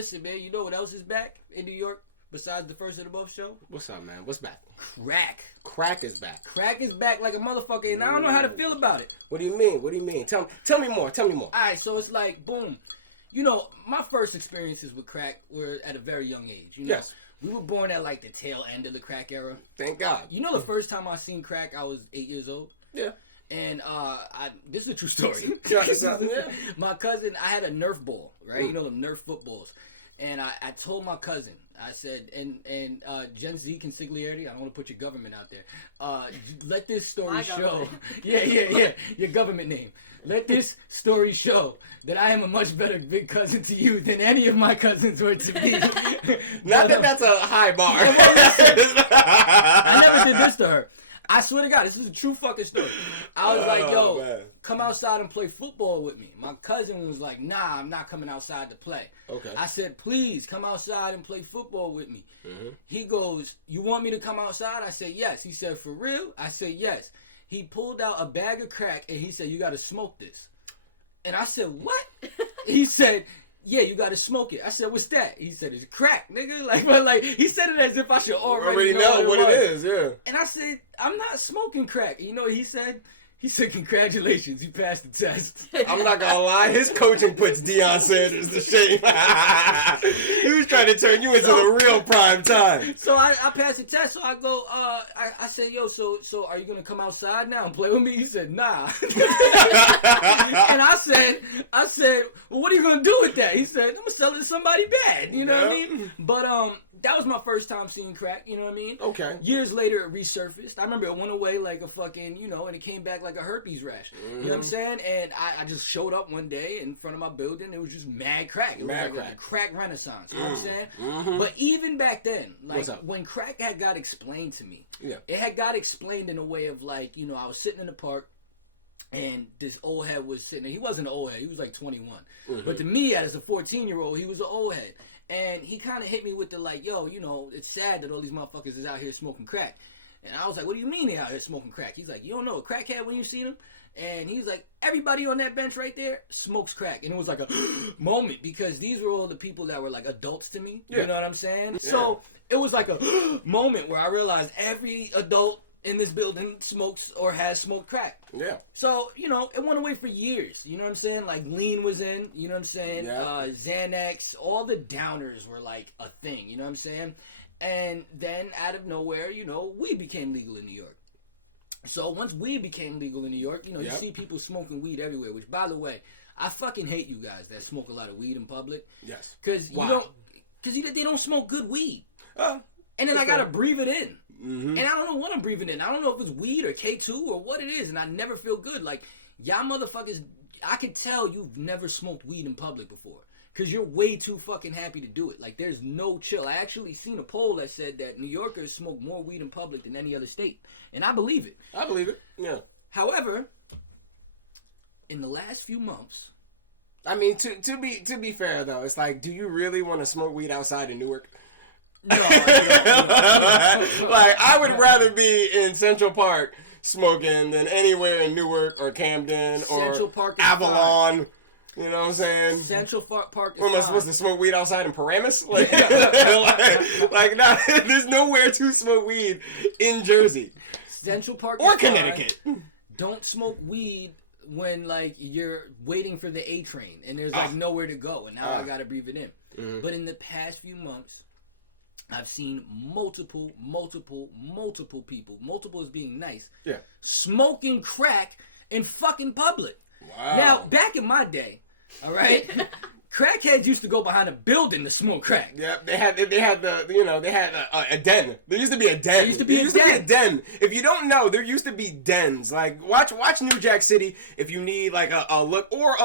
listen, man. You know what else is back in New York besides the First and Above show? What's up, man? What's back? Crack. Crack is back. Crack is back like a motherfucker, and I don't know how to feel about it. What do you mean? What do you mean? Tell me more. Tell me more. All right, so it's like, boom. You know, my first experiences with crack were at a very young age. You know? Yes. We were born at like the tail end of the crack era. Thank God. You know, the first time I seen crack, I was 8 years old. Yeah. And this is a true story. Yeah. My cousin, I had a Nerf ball, right? You know, the Nerf footballs. And I told my cousin, I said, and Gen Z consigliarity, I don't want to put your government out there. Let this story show. Yeah. Your government name. Let this story show that I am a much better big cousin to you than any of my cousins were to me. Not that that's a high bar. I never did this to her. I swear to God, this is a true fucking story. I was like, yo, man. Come outside and play football with me. My cousin was like, nah, I'm not coming outside to play. Okay. I said, please, come outside and play football with me. Mm-hmm. He goes, you want me to come outside? I said, yes. He said, for real? I said, yes. He pulled out a bag of crack and he said, you got to smoke this. And I said, what? He said, yeah, you gotta smoke it. I said, what's that? He said, it's crack, nigga. Like he said it as if I should already know what it is, yeah. And I said, I'm not smoking crack. You know what he said? He said, congratulations, you passed the test. I'm not gonna lie, his coaching puts Deion Sanders to shame. He was trying to turn you into the real prime time. So I passed the test, so I go, I said, yo, so are you gonna come outside now and play with me? He said, nah. And I said, well, what are you gonna do with that? He said, I'm gonna sell it to somebody bad. You know what I mean? But that was my first time seeing crack, you know what I mean? Okay. Years later, it resurfaced. I remember it went away like a fucking, and it came back like a herpes rash. Mm-hmm. You know what I'm saying? And I just showed up one day in front of my building. It was just mad crack. It was like a crack renaissance. You know what I'm saying? Mm-hmm. But even back then, like when crack had got explained to me, it had got explained in a way of like, I was sitting in the park. And this old head was sitting there. He wasn't an old head. He was like 21. Mm-hmm. But to me, as a 14-year-old, he was an old head. And he kind of hit me with the like, yo, it's sad that all these motherfuckers is out here smoking crack. And I was like, what do you mean they out here smoking crack? He's like, you don't know a crackhead when you seen him? And he's like, everybody on that bench right there smokes crack. And it was like a moment because these were all the people that were like adults to me. You know what I'm saying? Yeah. So it was like a moment where I realized every adult in this building smokes or has smoked crack. Yeah. So, it went away for years. You know what I'm saying? Like, lean was in. You know what I'm saying? Yeah. Xanax. All the downers were, like, a thing. You know what I'm saying? And then, out of nowhere, weed became legal in New York. So, once weed became legal in New York, you see people smoking weed everywhere. Which, by the way, I fucking hate you guys that smoke a lot of weed in public. Yes. Because they don't smoke good weed. And then I gotta breathe it in. Mm-hmm. And I don't know what I'm breathing in. I don't know if it's weed or K2 or what it is, and I never feel good. Like, y'all motherfuckers, I can tell you've never smoked weed in public before. Because you're way too fucking happy to do it. Like, there's no chill. I actually seen a poll that said that New Yorkers smoke more weed in public than any other state. And I believe it. I believe it, yeah. However, in the last few months... I mean, to be fair, though, it's like, do you really want to smoke weed outside in Newark? No. Like, I would rather be in Central Park smoking than anywhere in Newark or Camden or Avalon. Fine. You know what I'm saying? Central Park is am I supposed to smoke weed outside in Paramus? Like, there's nowhere to smoke weed in Jersey. Central Park or Connecticut. Don't smoke weed when, like, you're waiting for the A train and there's, like, nowhere to go. And now I got to breathe it in. Mm-hmm. But in the past few months, I've seen multiple people, multiple is being nice, smoking crack in fucking public. Wow. Now, back in my day, all right, crackheads used to go behind a building to smoke crack. Yep, they had a den. There used to be a den. There used to be a den. If you don't know, there used to be dens. Like, watch New Jack City if you need like a look. Or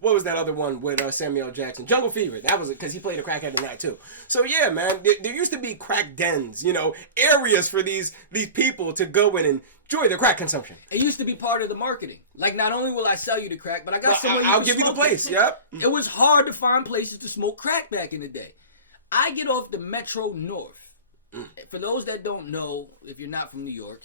what was that other one with Samuel L. Jackson? Jungle Fever. That was it because he played a crackhead in that too. So yeah, man, there used to be crack dens. Areas for these people to go in and enjoy their crack consumption. It used to be part of the marketing. Like, not only will I sell you the crack, but I got somewhere I'll give you the place. Yep. It was hard to find places to smoke crack back in the day. I get off the Metro North. For those that don't know, if you're not from New York,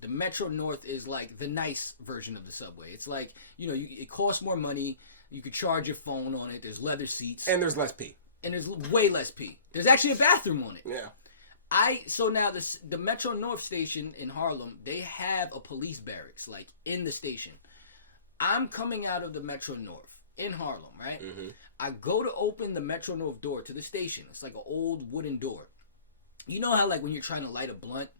the Metro North is like the nice version of the subway. It's like, it costs more money. You could charge your phone on it. There's leather seats. And there's less pee. and there's way less pee. There's actually a bathroom on it. Yeah. So now the Metro North station in Harlem, they have a police barracks like in the station. I'm coming out of the Metro North in Harlem, right? Mm-hmm. I go to open the Metro North door to the station. It's like an old wooden door. You know how like when you're trying to light a blunt,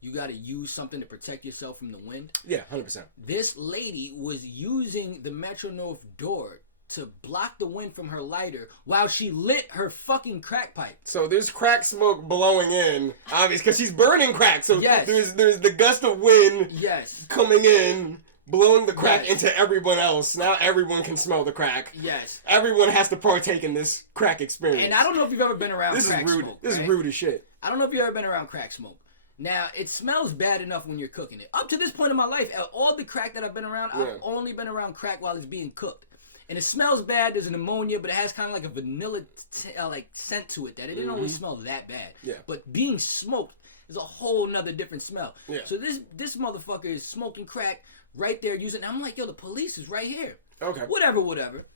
you got to use something to protect yourself from the wind? Yeah, 100%. This lady was using the Metro North door to block the wind from her lighter while she lit her fucking crack pipe. So there's crack smoke blowing in, obviously, because she's burning crack. So yes. there's the gust of wind yes. coming in, blowing the crack yes. into everyone else. Now everyone can smell the crack. Yes. Everyone has to partake in this crack experience. And I don't know if you've ever been around crack smoke. This is rude as shit. I don't know if you've ever been around crack smoke. Now, it smells bad enough when you're cooking it. Up to this point in my life, all the crack that I've been around, I've only been around crack while it's being cooked. And it smells bad. There's an ammonia, but it has kind of like a vanilla like scent to it that it didn't always smell that bad. Yeah. But being smoked is a whole nother different smell. Yeah. So this motherfucker is smoking crack right there using. I'm like, yo, the police is right here. Okay. Whatever.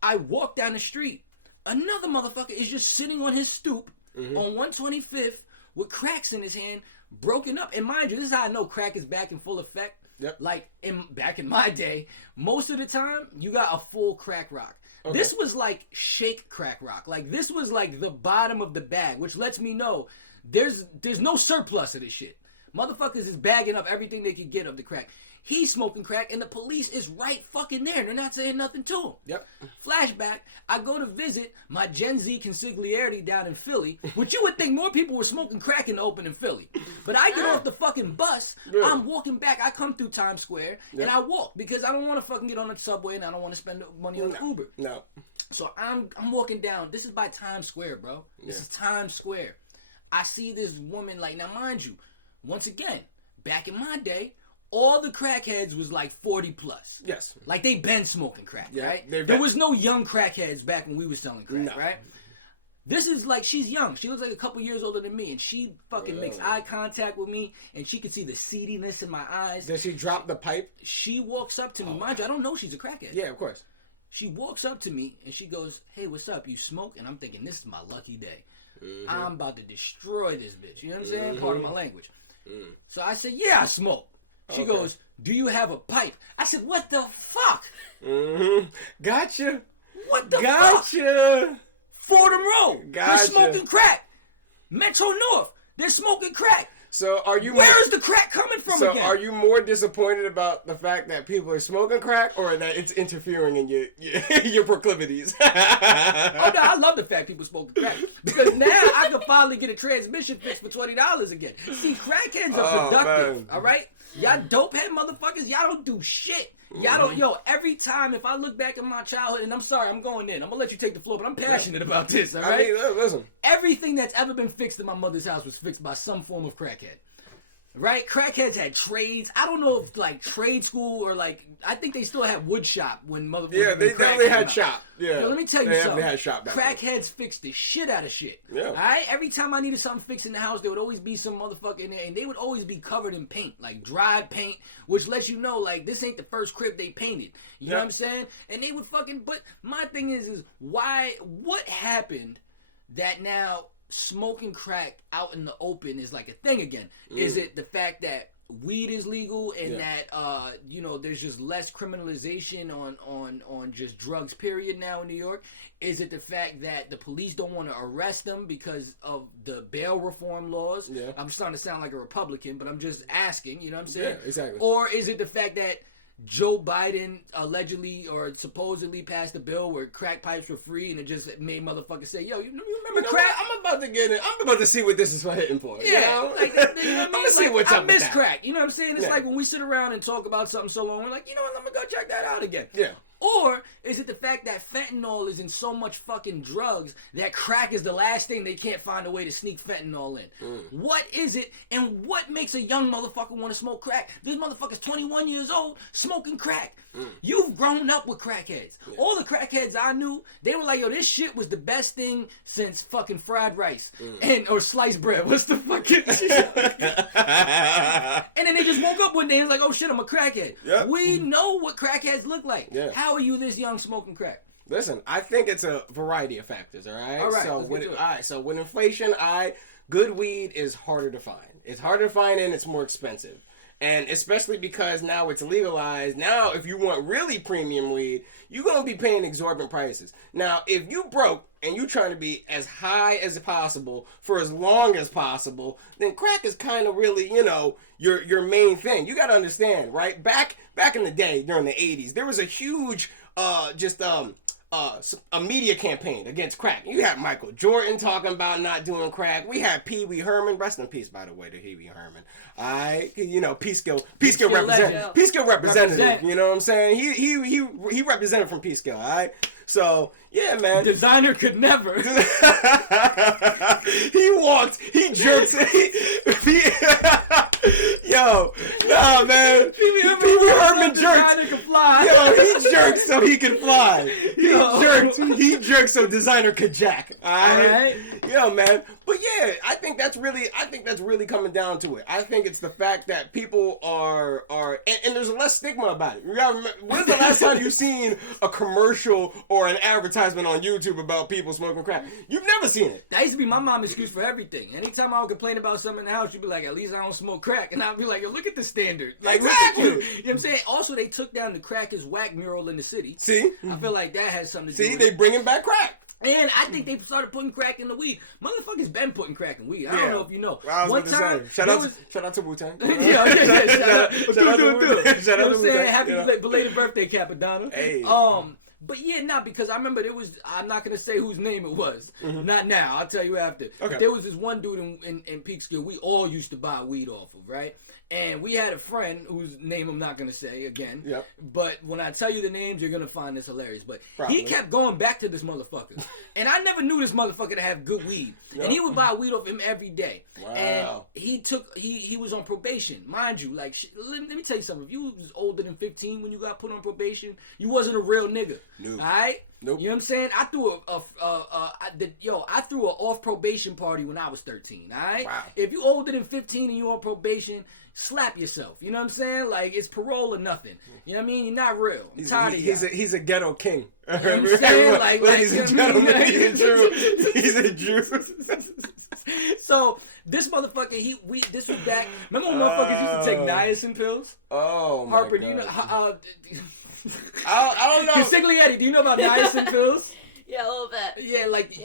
I walk down the street. Another motherfucker is just sitting on his stoop on 125th with cracks in his hand, broken up. And mind you, this is how I know crack is back in full effect. Yep. Like back in my day, most of the time you got a full crack rock. Okay. This was like shake crack rock. Like this was like the bottom of the bag, which lets me know there's no surplus of this shit. Motherfuckers is bagging up everything they could get of the crack. He's smoking crack and the police is right fucking there. They're not saying nothing to him. Yep. Flashback, I go to visit my Gen Z consigliere down in Philly, which you would think more people were smoking crack in the open in Philly. But I get off the fucking bus, I'm walking back, I come through Times Square, and I walk because I don't want to fucking get on the subway and I don't want to spend money on Uber. No. So I'm walking down. This is by Times Square, bro. This is Times Square. I see this woman, like, now mind you, once again, back in my day, all the crackheads was like 40 plus. Yes. Like they been smoking crack, right? There was no young crackheads back when we was selling crack, right? This is like, she's young. She looks like a couple years older than me, and she fucking makes eye contact with me, and she can see the seediness in my eyes. Does she drop the pipe? She walks up to me. Mind you, I don't know she's a crackhead. Yeah, of course. She walks up to me, and she goes, hey, what's up? You smoke? And I'm thinking, this is my lucky day. I'm about to destroy this bitch. You know what I'm saying? Part of my language. So I said, yeah, I smoke. She goes, do you have a pipe? I said, what the fuck? Gotcha. What the fuck? Gotcha. Fordham Road. Gotcha. They're smoking crack. Metro North. They're smoking crack. So are you? Where is the crack coming from again? So are you more disappointed about the fact that people are smoking crack, or that it's interfering in your proclivities? Oh no, I love the fact people smoking crack because now I can finally get a transmission fixed for $20 again. See, crackheads are productive. All right, y'all dopehead motherfuckers, y'all don't do shit. Y'all don't, yo, every time if I look back at my childhood, and I'm sorry, I'm going in. I'm going to let you take the floor, but I'm passionate about this, all right? I mean, listen. Everything that's ever been fixed in my mother's house was fixed by some form of crackhead. Right? Crackheads had trades. I don't know if, like, trade school or, like, I think they still had wood shop when motherfuckers. Yeah, they definitely had shop. Yeah. Yo, let me tell you something. They had shop back Crackheads fixed the shit out of shit. Yeah. All right? Every time I needed something fixed in the house, there would always be some motherfucker in there, and they would always be covered in paint, like dried paint, which lets you know, like, this ain't the first crib they painted. You know what I'm saying? And they would fucking, but my thing is what happened that now smoking crack out in the open is like a thing again? Is it the fact that weed is legal and that there's just less criminalization on just drugs period now in New York? Is it the fact that the police don't want to arrest them because of the bail reform laws? I'm starting to sound like a Republican, but I'm just asking, you know what I'm saying? Yeah, exactly. Or is it the fact that Joe Biden allegedly or supposedly passed a bill where crack pipes were free, and it just made motherfuckers say, yo, you remember crack? I'm about to get it. I'm about to see what this is for hitting for. Yeah, you know? like, you know what I mean? I'm gonna see what's I up miss with that. crack. You know what I'm saying? It's like when we sit around and talk about something so long, we're like, you know what, I'm gonna go check that out again. Yeah. Or is it the fact that fentanyl is in so much fucking drugs that crack is the last thing they can't find a way to sneak fentanyl in? What is it, and what makes a young motherfucker want to smoke crack? This motherfucker's 21 years old smoking crack. You've grown up with crackheads. All the crackheads I knew, they were like, yo, this shit was the best thing since fucking fried rice or sliced bread. What's the fucking And then they just woke up one day and was like, oh shit, I'm a crackhead. Yep. We know what crackheads look like. Yeah. How are you this young smoking crack? Listen, I think it's a variety of factors. All right. All right. So with inflation, good weed is harder to find. It's harder to find and it's more expensive. And especially because now it's legalized. Now, if you want really premium weed, you're going to be paying exorbitant prices. Now, if you broke and you're trying to be as high as possible for as long as possible, then crack is kind of really, your main thing. You got to understand, right? Back in the day, during the 80s, there was a huge, a media campaign against crack. You had Michael Jordan talking about not doing crack. We had Pee Wee Herman, rest in peace, by the way, to Pee Wee Herman. Peekskill representative. Peekskill representative. You know what I'm saying? He represented from Peekskill. All right. So yeah, man. Designer could never. He walked. He jerks. Yo, nah, man. Pee Wee Herman jerks. Can fly. Yo, he jerks so he can fly. He jerks so designer could jack. All right. Yo, man. But yeah, I think that's really coming down to it. I think it's the fact that people are and there's less stigma about it. You gotta remember, when's the last time you've seen a commercial or an advertisement on YouTube about people smoking crack? You've never seen it. That used to be my mom's excuse for everything. Anytime I would complain about something in the house, she'd be like, at least I don't smoke crack. And I'd be like, yo, look at the standard. Like, exactly. You know what I'm saying? Also, they took down the crack is whack mural in the city. See? I feel like that has something to do with it. They bringing back crack. And I think they started putting crack in the weed. Motherfuckers been putting crack in weed. I don't know if you know. One time, shout out to Wu-Tang. Shout out to Wu-Tang. Shout out to Wu-Tang. Happy belated birthday, Capadonna. Hey. But yeah, because I remember I'm not going to say whose name it was. Mm-hmm. Not now. I'll tell you after. Okay. But there was this one dude in Peekskill we all used to buy weed off of, right? And we had a friend whose name I'm not going to say again. Yep. But when I tell you the names, you're going to find this hilarious. But he kept going back to this motherfucker. And I never knew this motherfucker to have good weed. Yep. And he would buy weed off him every day. Wow. And he was on probation. Mind you, like, let me tell you something. If you was older than 15 when you got put on probation, you wasn't a real nigga. Nope. All right? Nope. You know what I'm saying? I threw I threw an off probation party when I was 13. All right? Wow. If you older than 15 and you on probation, slap yourself. You know what I'm saying? Like, it's parole or nothing. You know what I mean? You're not real. I'm tired of you. He's a ghetto king. You know what I'm saying? Ladies and gentlemen, he's a Jew. So this motherfucker, this was back. Remember when motherfuckers used to take niacin pills? Oh, my Harper, God. do you know? I don't know. Consigliere, do you know about niacin pills? Yeah, a little bit. Yeah, like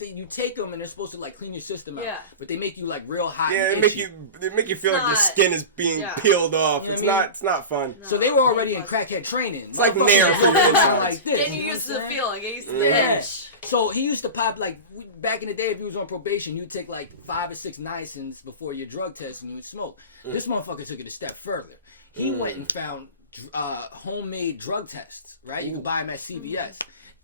you take them and they're supposed to like clean your system out. Yeah. But they make you like real hot. Yeah, and they make you feel like your skin is being peeled off. You know it's not fun. No, so they were already in crackhead training. It's like Nair for your like this. Getting used to the feeling, get used to the itch. So he used to pop like back in the day. If he was on probation, you'd take like 5 or 6 niacins before your drug test and you would smoke. This motherfucker took it a step further. He went and found homemade drug tests. Right, you could buy them at CVS.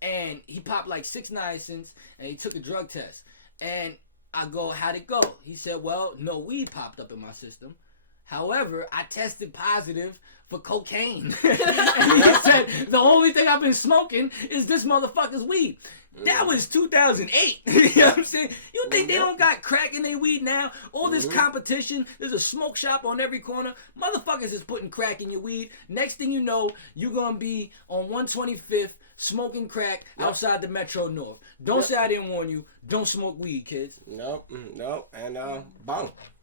And he popped like 6 niacins and he took a drug test. And I go, how'd it go? He said, well, no weed popped up in my system. However, I tested positive for cocaine. And he said, the only thing I've been smoking is this motherfucker's weed. That was 2008. You know what I'm saying? You think they don't got crack in their weed now? All this competition. There's a smoke shop on every corner. Motherfuckers is putting crack in your weed. Next thing you know, you're going to be on 125th smoking crack outside the Metro North. Don't say I didn't warn you. Don't smoke weed, kids. Nope. And bang.